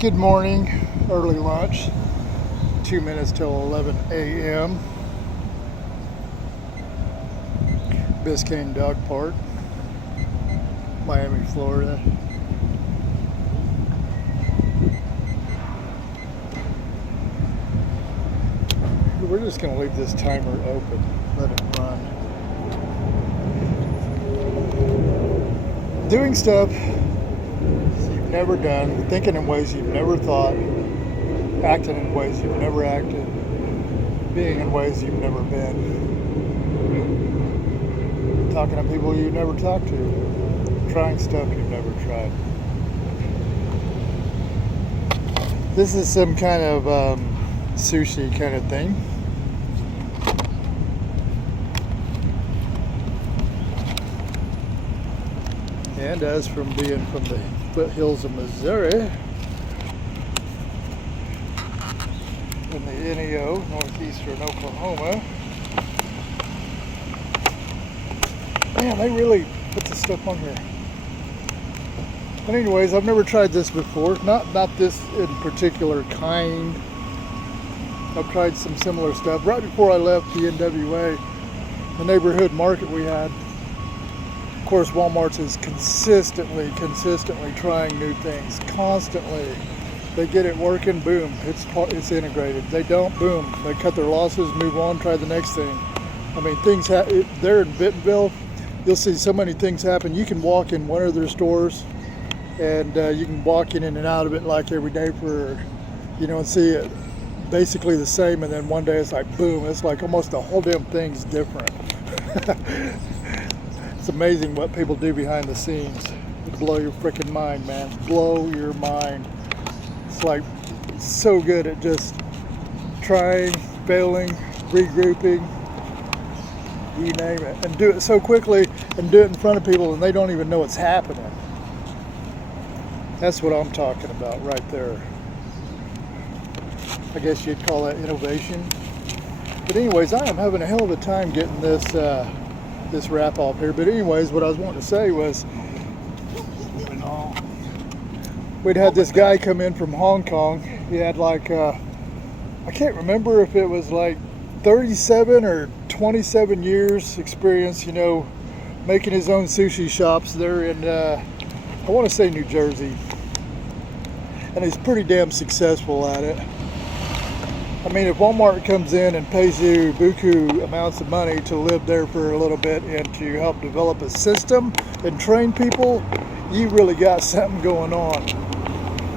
Good morning, early lunch, 2 minutes till 11 a.m. Biscayne Dog Park, Miami, Florida. We're just going to leave this timer open, let it run. Doing stuff you've never done, thinking in ways you've never thought, acting in ways you've never acted, being in ways you've never been, talking to people you've never talked to, trying stuff you've never tried. This is some kind of sushi kind of thing. And as from being from the foothills of Missouri, in the NEO, northeastern Oklahoma, man, they really put this stuff on here. But anyways, I've never tried this before. Not this in particular kind. I've tried some similar stuff. Right before I left the NWA, the neighborhood market we had, of course, Walmart's is consistently trying new things. Constantly. They get it working, boom, it's integrated. They don't, boom, they cut their losses, move on, try the next thing. I mean, things there in Bentonville, you'll see so many things happen. You can walk in one of their stores and you can walk in and out of it like every day for, and see it basically the same, and then one day it's like, boom, it's like almost the whole damn thing's different. It's amazing what people do behind the scenes. It'll blow your freaking mind, man. Blow your mind. It's like so good at just trying, failing, regrouping, you name it, and do it so quickly and do it in front of people and they don't even know it's happening. That's what I'm talking about right there. I guess you'd call that innovation. But anyways, I am having a hell of a time getting this wrap off here. But anyways, what I was wanting to say was, we'd had this guy come in from Hong Kong. He had like, I can't remember if it was like 37 or 27 years experience, making his own sushi shops there in, I want to say New Jersey. And he's pretty damn successful at it. I mean, if Walmart comes in and pays you buku amounts of money to live there for a little bit and to help develop a system and train people, you really got something going on.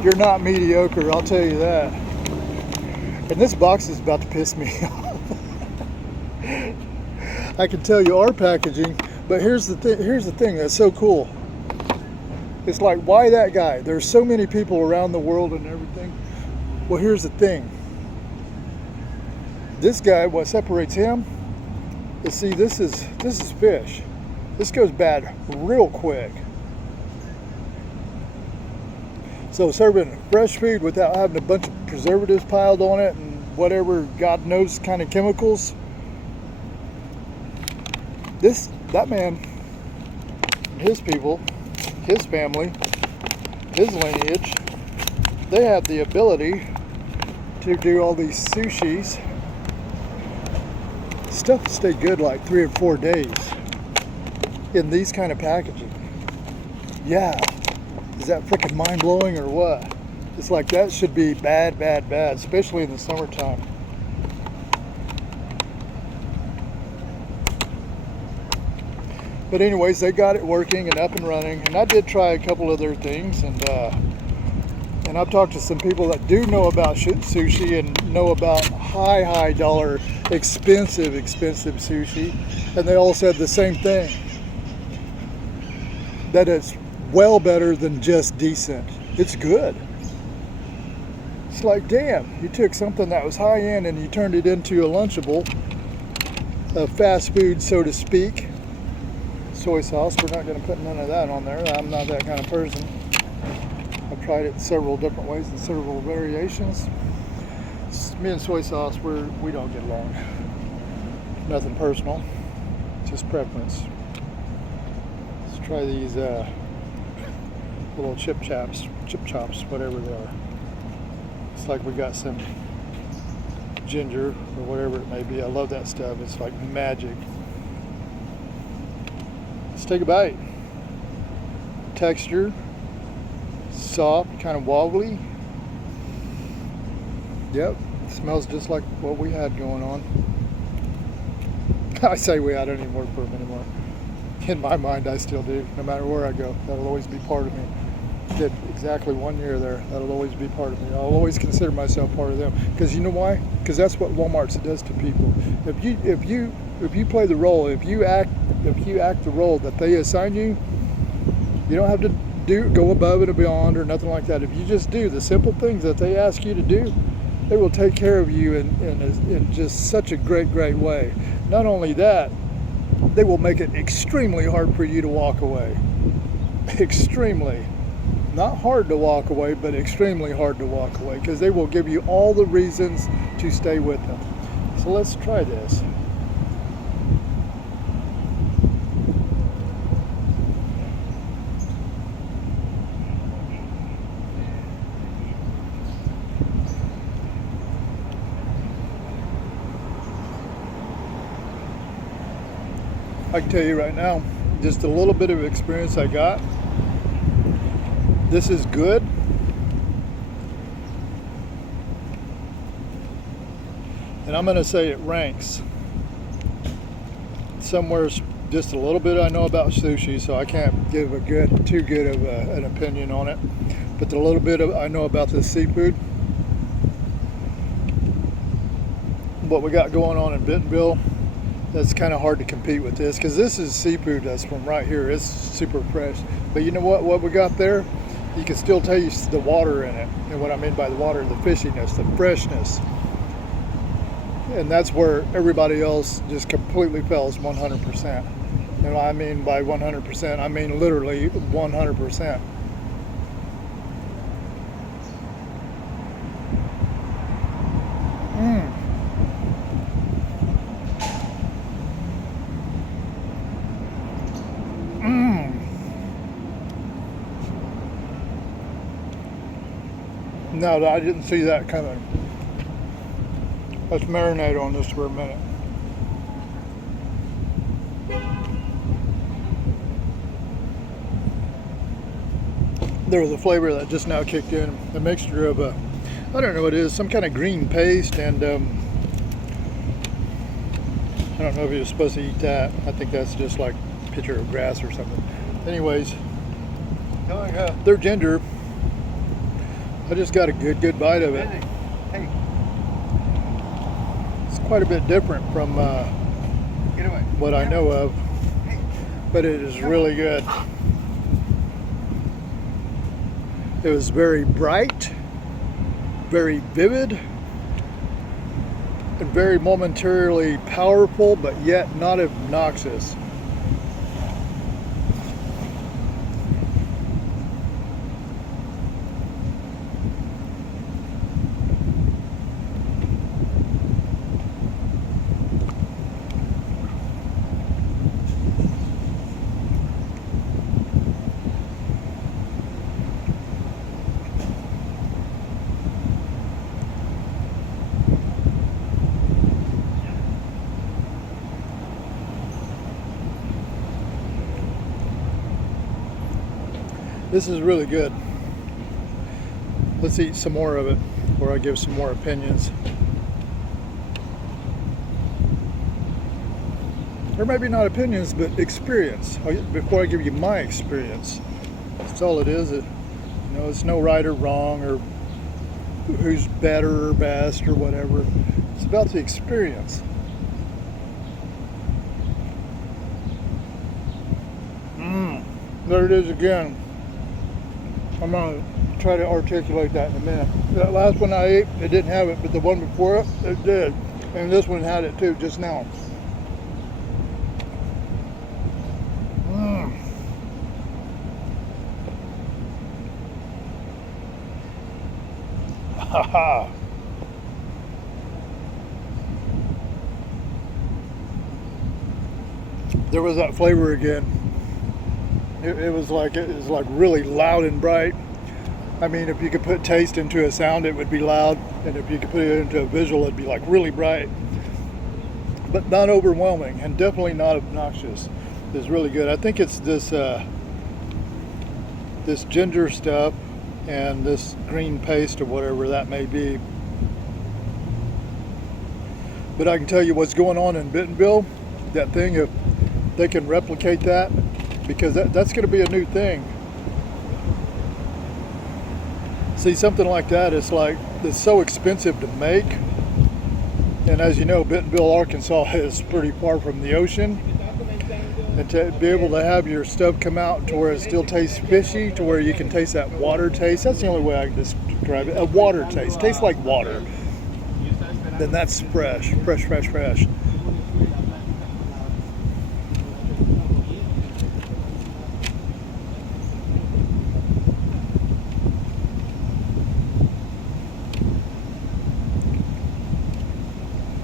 You're not mediocre, I'll tell you that. And this box is about to piss me off. I can tell you our packaging, but here's the thing that's so cool. It's like, why that guy? There's so many people around the world and everything. Well, here's the thing. This guy, what separates him is, see, this is fish. This goes bad real quick. So serving fresh food without having a bunch of preservatives piled on it and whatever God knows kind of chemicals. That man, his people, his family, his lineage, they have the ability to do all these sushis. Stuff stay good like 3 or 4 days in these kind of packaging. Yeah, is that freaking mind-blowing or what? It's like that should be bad, especially in the summertime. But anyways, they got it working and up and running, and I did try a couple other things, and I've talked to some people that do know about sushi and know about high dollar, expensive sushi, and they all said the same thing, that it's well better than just decent. It's good. It's like, damn, you took something that was high end and you turned it into a Lunchable, a fast food, so to speak. Soy sauce, we're not going to put none of that on there. I'm not that kind of person. I've tried it several different ways and several variations. Me and soy sauce, we don't get along. Nothing personal, just preference. Let's try these little chip chops, whatever they are. Looks like we got some ginger or whatever it may be. I love that stuff. It's like magic. Let's take a bite. Texture, soft, kind of wobbly. Yep, it smells just like what we had going on. I say we, I don't even work for them anymore. In my mind, I still do. No matter where I go, that'll always be part of me. Did exactly 1 year there. That'll always be part of me. I'll always consider myself part of them. Because you know why? Because that's what Walmart does to people. If you play the role, if you act the role that they assign you, you don't have to go above and beyond or nothing like that. If you just do the simple things that they ask you to do, they will take care of you in just such a great way. Not only that, they will make it extremely hard for you to walk away. Extremely. Not hard to walk away, but extremely hard to walk away, because they will give you all the reasons to stay with them. So let's try this. I can tell you right now, just a little bit of experience I got. This is good. And I'm going to say it ranks somewhere just a little bit. I know about sushi, so I can't give too good of an opinion on it. But the little bit I know about this seafood, what we got going on in Bentonville, that's kind of hard to compete with this, because this is seafood that's from right here. It's super fresh. But you know what we got there? You can still taste the water in it. And what I mean by the water, the fishiness, the freshness. And that's where everybody else just completely fails 100%. And I mean by 100%, I mean literally 100%. No, I didn't see that coming. Let's marinate on this for a minute. There was a flavor that just now kicked in. A mixture of I don't know what it is, some kind of green paste, and I don't know if you're supposed to eat that. I think that's just like a pitcher of grass or something. Anyways, their ginger, I just got a good bite of it. Hey. It's quite a bit different from what I know of, but it is really good. It was very bright, very vivid, and very momentarily powerful, but yet not obnoxious. This is really good. Let's eat some more of it before I give some more opinions. Or maybe not opinions, but experience. Before I give you my experience. That's all it is. It's no right or wrong or who's better or best or whatever. It's about the experience. There it is again. I'm going to try to articulate that in a minute. That last one I ate, it didn't have it, but the one before it, it did. And this one had it too, just now. Ha. There was that flavor again. It was like really loud and bright. I mean, if you could put taste into a sound, it would be loud, and if you could put it into a visual, it'd be like really bright, but not overwhelming, and definitely not obnoxious. It's really good. I think it's this this ginger stuff and this green paste or whatever that may be. But I can tell you what's going on in Bentonville, that thing, if they can replicate that, because that's going to be a new thing. See, something like that is like, it's so expensive to make. And as you know, Bentonville, Arkansas is pretty far from the ocean. And to be able to have your stuff come out to where it still tastes fishy, to where you can taste that water taste, that's the only way I can describe it. A water taste, tastes like water. Then that's fresh.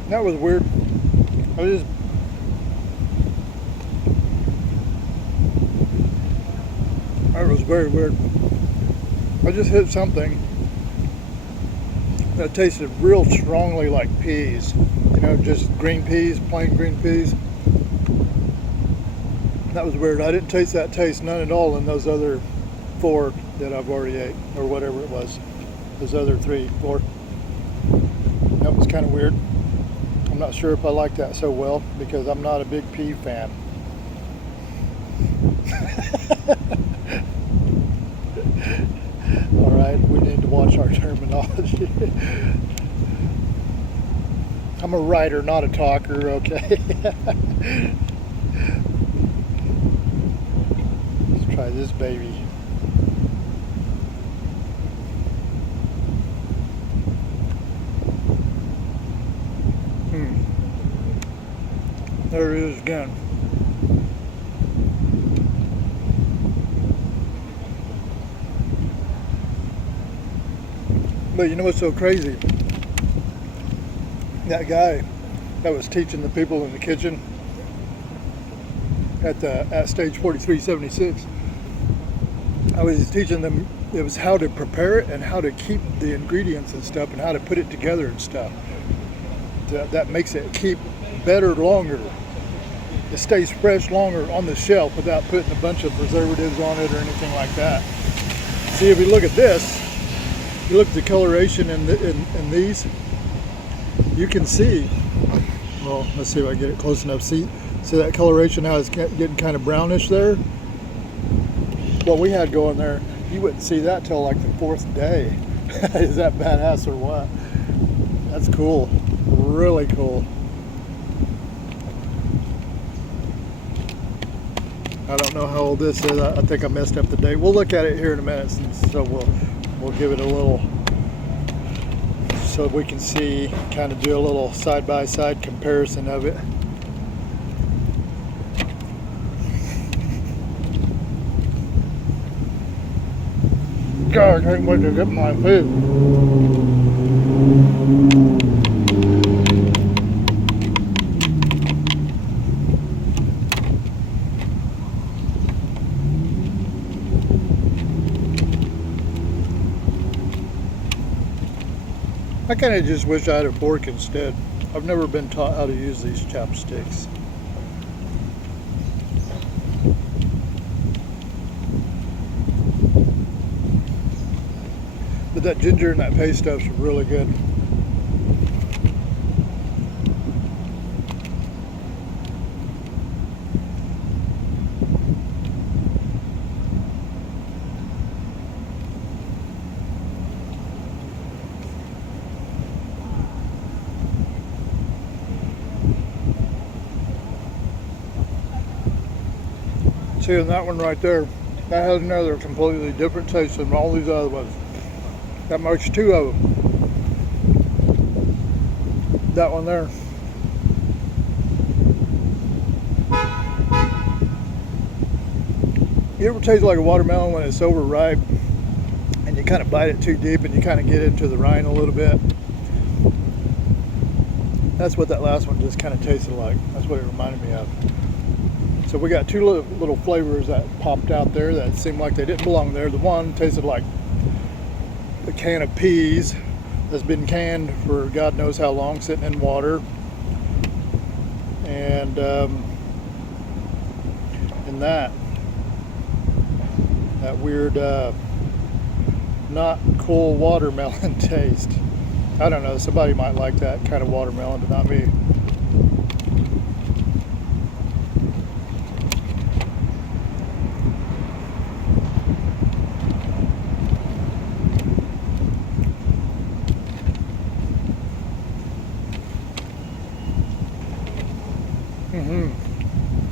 That was weird. That was very weird. I just hit something that tasted real strongly like peas. You know, just green peas, plain green peas. That was weird. I didn't taste that taste, none at all, in those other 4 that I've already ate, or whatever it was. Those other 3, 4. That was kind of weird. I'm not sure if I like that so well, because I'm not a big pea fan. All right, we need to watch our terminology. I'm a writer, not a talker, okay? Let's try this baby. There it is again. But you know what's so crazy? That guy that was teaching the people in the kitchen at stage 4376, I was teaching them, it was how to prepare it and how to keep the ingredients and stuff and how to put it together and stuff. That makes it keep better longer. It stays fresh longer on the shelf without putting a bunch of preservatives on it or anything like that. See, if you look at this, you look at the coloration in these, you can see, well, let's see if I get it close enough. See that coloration, how it's getting kind of brownish there? What we had going there, you wouldn't see that till like the 4th day. Is that badass or what? That's cool, really cool. I don't know how old this is. I think I messed up the date. We'll look at it here in a minute, so we'll give it a little, so we can see, kind of do a little side-by-side comparison of it. God, I can't wait to get my food. I kind of just wish I had a fork instead. I've never been taught how to use these chopsticks. But that ginger and that paste stuff's really good. See, in that one right there, that has another completely different taste than all these other ones. That makes 2 of them. That one there. You ever taste like a watermelon when it's overripe and you kind of bite it too deep and you kind of get into the rind a little bit? That's what that last one just kind of tasted like. That's what it reminded me of. So we got 2 little flavors that popped out there that seemed like they didn't belong there. The one tasted like a can of peas that's been canned for God knows how long, sitting in water, and that weird not cool watermelon taste. I don't know, somebody might like that kind of watermelon, but not me.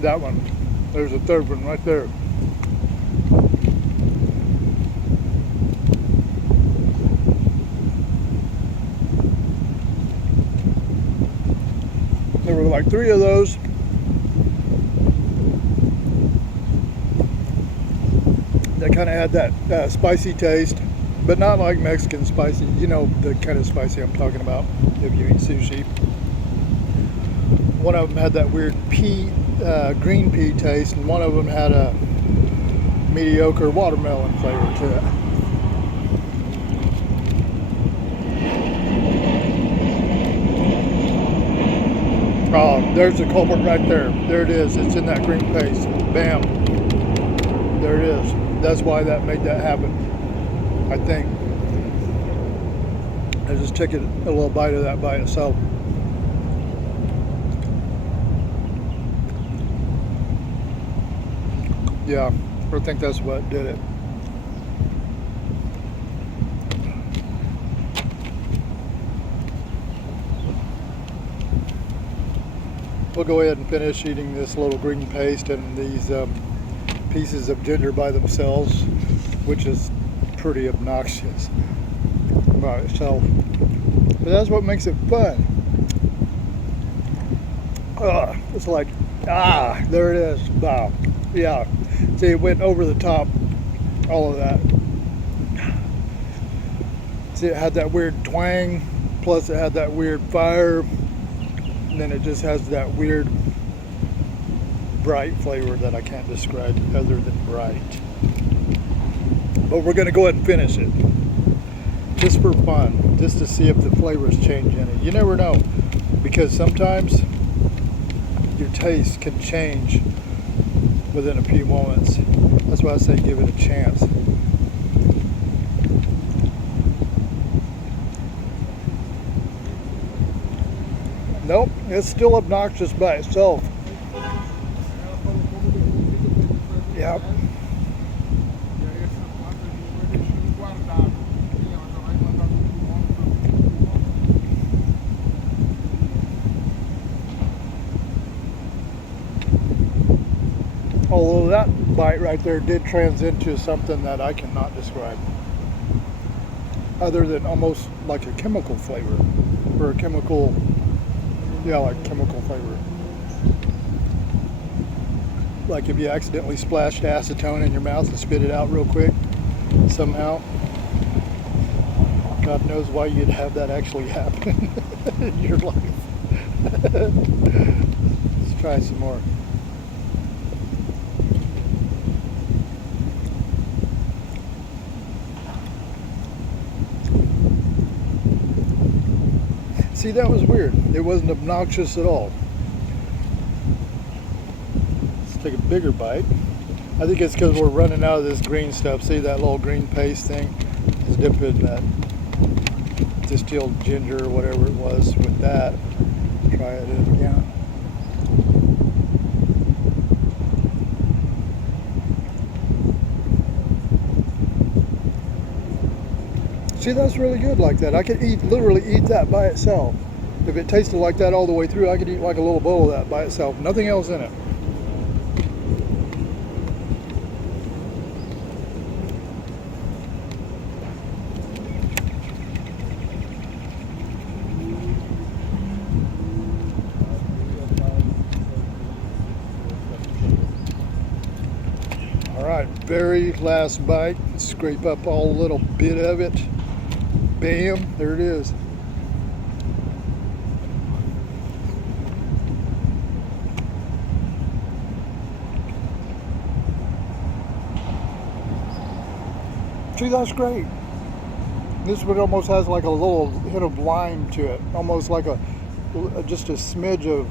That one. There's a third one right there. There were like 3 of those. That kind of had that spicy taste, but not like Mexican spicy. You know the kind of spicy I'm talking about if you eat sushi. One of them had that weird green pea taste, and one of them had a mediocre watermelon flavor to it. Oh, there's the culprit right there. There it is. It's in that green paste. Bam. There it is. That's why that made that happen, I think. I just took a little bite of that by itself. Yeah, I think that's what did it. We'll go ahead and finish eating this little green paste and these pieces of ginger by themselves, which is pretty obnoxious by itself. But that's what makes it fun. It's like, there it is. Wow. Yeah. See, it went over the top, all of that. See, it had that weird twang, plus it had that weird fire, and then it just has that weird bright flavor that I can't describe other than bright. But we're going to go ahead and finish it, just for fun, just to see if the flavors change in it. You never know, because sometimes your taste can change within a few moments. That's why I say give it a chance. Nope, it's still obnoxious by itself. Yep. Although that bite right there did transition into something that I cannot describe, other than almost like a chemical flavor, or a chemical, like chemical flavor. Like if you accidentally splashed acetone in your mouth and spit it out real quick, somehow. God knows why you'd have that actually happen in your life. Let's try some more. See, that was weird. It wasn't obnoxious at all. Let's take a bigger bite. I think it's because we're running out of this green stuff. See that little green paste thing? Just dip it in that distilled ginger or whatever it was with that. Try it again. See, that's really good like that. I could literally eat that by itself. If it tasted like that all the way through, I could eat like a little bowl of that by itself. Nothing else in it. All right, very last bite. Scrape up all a little bit of it. Bam, there it is. See, that's great. This one almost has like a little hint of lime to it, almost like just a smidge of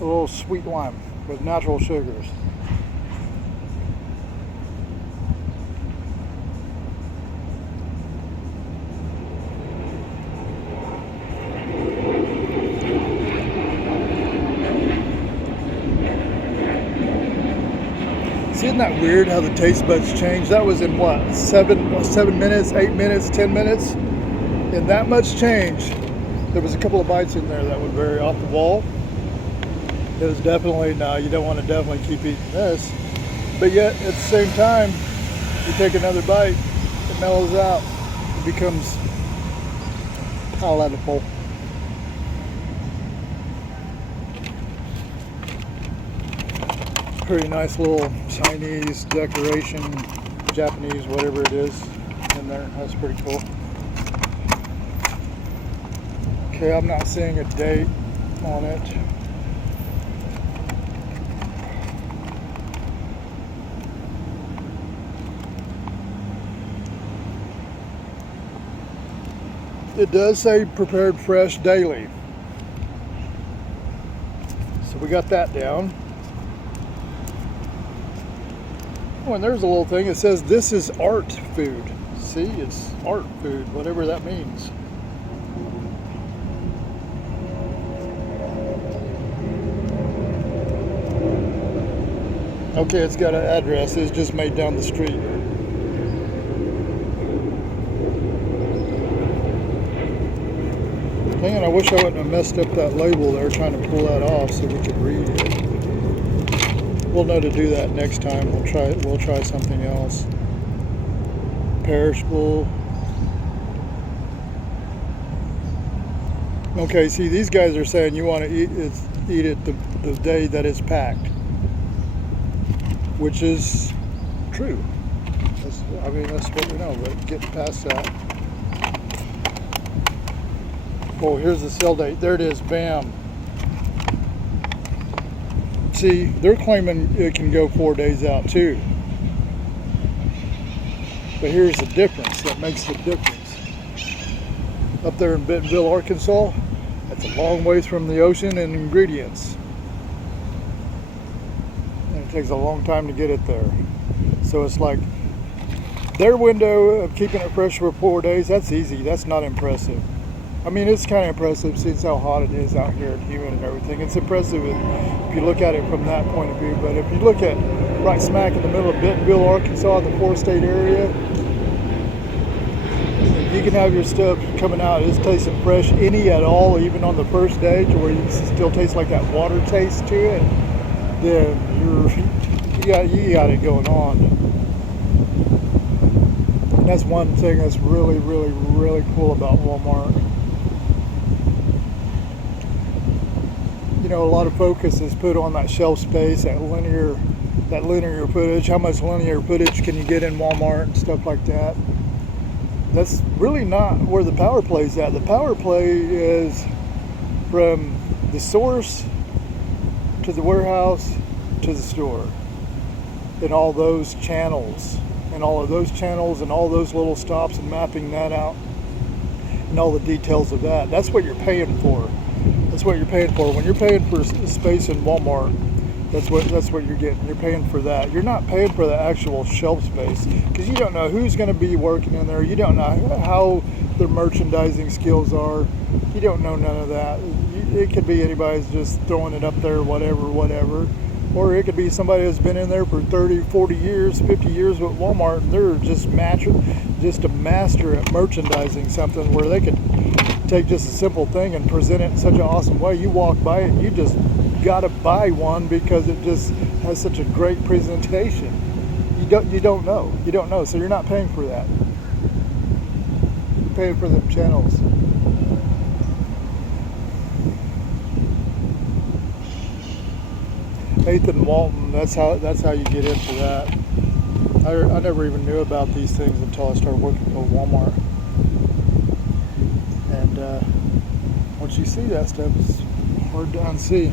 a little sweet lime with natural sugars. See, isn't that weird how the taste buds change? That was in what, 7 minutes, 8 minutes, 10 minutes? In that much change, there was a couple of bites in there that would vary off the wall. It was definitely, no, you don't want to definitely keep eating this. But yet, at the same time, you take another bite, it mellows out, it becomes palatable. Pretty nice little Chinese decoration, Japanese, whatever it is in there. That's pretty cool. Okay, I'm not seeing a date on it. It does say prepared fresh daily. So we got that down. Oh, and there's a little thing. It says this is art food. See, it's art food, whatever that means. Okay, it's got an address. It's just made down the street. Dang it, I wish I wouldn't have messed up that label there trying to pull that off so we could read it. We'll know to do that next time. We'll try something else. Perishable. Okay, see, these guys are saying you want to eat it the day that it's packed, which is true. That's what we know, but getting past that. Oh, here's the sell date. There it is. Bam. See, they're claiming it can go 4 days out too. But here's the difference that makes the difference. Up there in Bentonville, Arkansas, that's a long ways from the ocean and ingredients. And it takes a long time to get it there. So it's like their window of keeping it fresh for 4 days, that's easy. That's not impressive. I mean, it's kind of impressive since how hot it is out here and humid and everything. It's impressive if you look at it from that point of view. But if you look at right smack in the middle of Bentonville, Arkansas, the 4-state area, you can have your stuff coming out. It's tasting fresh any at all, even on the first day, to where you can still taste like that water taste to it. Then you got it going on. And that's one thing that's really, really, really cool about Walmart. You know, a lot of focus is put on that shelf space, that linear footage. How much linear footage can you get in Walmart and stuff like that? That's really not where the power play's at. The power play is from the source to the warehouse to the store, and all those channels, and all of those channels and all those little stops, and mapping that out and all the details of that. That's what you're paying for. That's what you're paying for. When you're paying for space in Walmart, that's what you're getting. You're paying for that. You're not paying for the actual shelf space, because you don't know who's going to be working in there. You don't know how their merchandising skills are. You don't know none of that. It could be anybody's just throwing it up there, whatever. Or it could be somebody that's been in there for 30, 40 years, 50 years with Walmart, and they're just a master at merchandising something where they could take just a simple thing and present it in such an awesome way. You walk by it, you just gotta buy one because it just has such a great presentation. You don't know, so you're not paying for that. You're paying for them channels. Nathan Walton, that's how you get into that. I never even knew about these things until I started working for Walmart. And once you see that stuff, it's hard to unsee.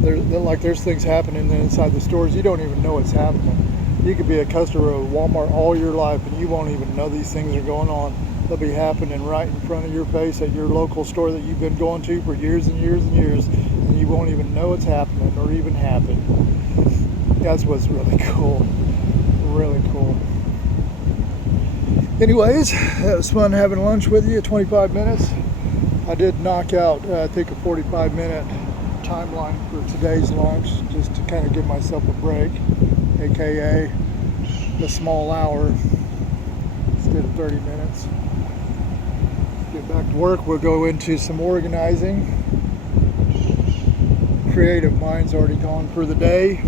There's things happening inside the stores. You don't even know it's happening. You could be a customer of Walmart all your life and you won't even know these things are going on. They'll be happening right in front of your face at your local store that you've been going to for years and years and years, and you won't even know it's happening or even happened. That's what's really cool. Really cool. Anyways, it was fun having lunch with you. 25 minutes. I did knock out, I think, a 45-minute timeline for today's lunch, just to kind of give myself a break, aka a small hour instead of 30 minutes. Get back to work. We'll go into some organizing. Creative mind's already gone for the day.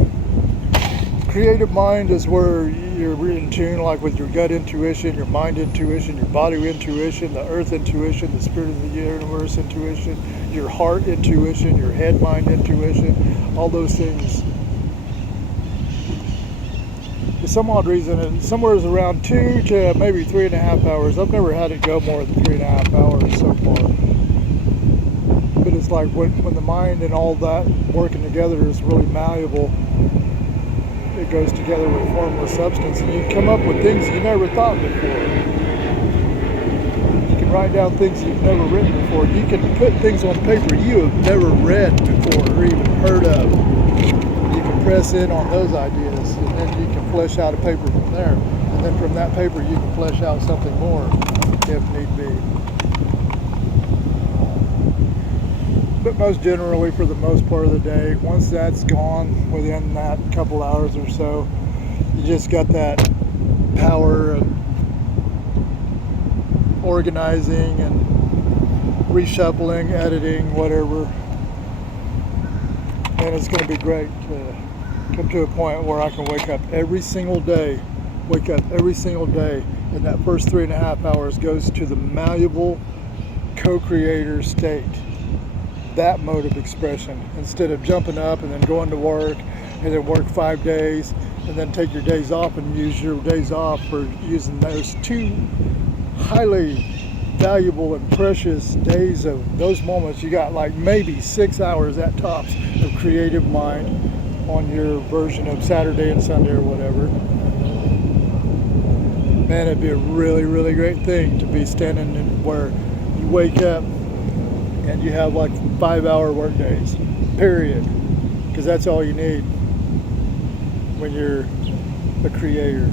Creative mind is where you're in tune, like with your gut intuition, your mind intuition, your body intuition, the earth intuition, the spirit of the universe intuition, your heart intuition, your head mind intuition, all those things. For some odd reason, it's somewhere around 2 to maybe 3.5 hours. I've never had it go more than 3.5 hours so far. But it's like when the mind and all that working together is really malleable, it goes together with formless substance, and you come up with things you never thought before. You can write down things you've never written before. You can put things on paper you have never read before or even heard of. You can press in on those ideas, and then you can flesh out a paper from there. And then from that paper you can flesh out something more if need be. But most generally, for the most part of the day, once that's gone, within that couple hours or so, you just got that power of organizing and reshuffling, editing, whatever. And it's going to be great to come to a point where I can wake up every single day, and that first 3.5 hours goes to the malleable co-creator state. That mode of expression, instead of jumping up and then going to work and then work 5 days and then take your days off and use your days off for using those 2 highly valuable and precious days of those moments. You got like maybe 6 hours at tops of creative mind on your version of Saturday and Sunday or whatever. Man, it'd be a really, really great thing to be standing in where you wake up and you have like 5-hour work days, period. Because that's all you need when you're a creator.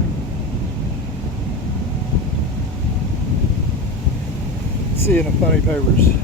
See you in the funny papers.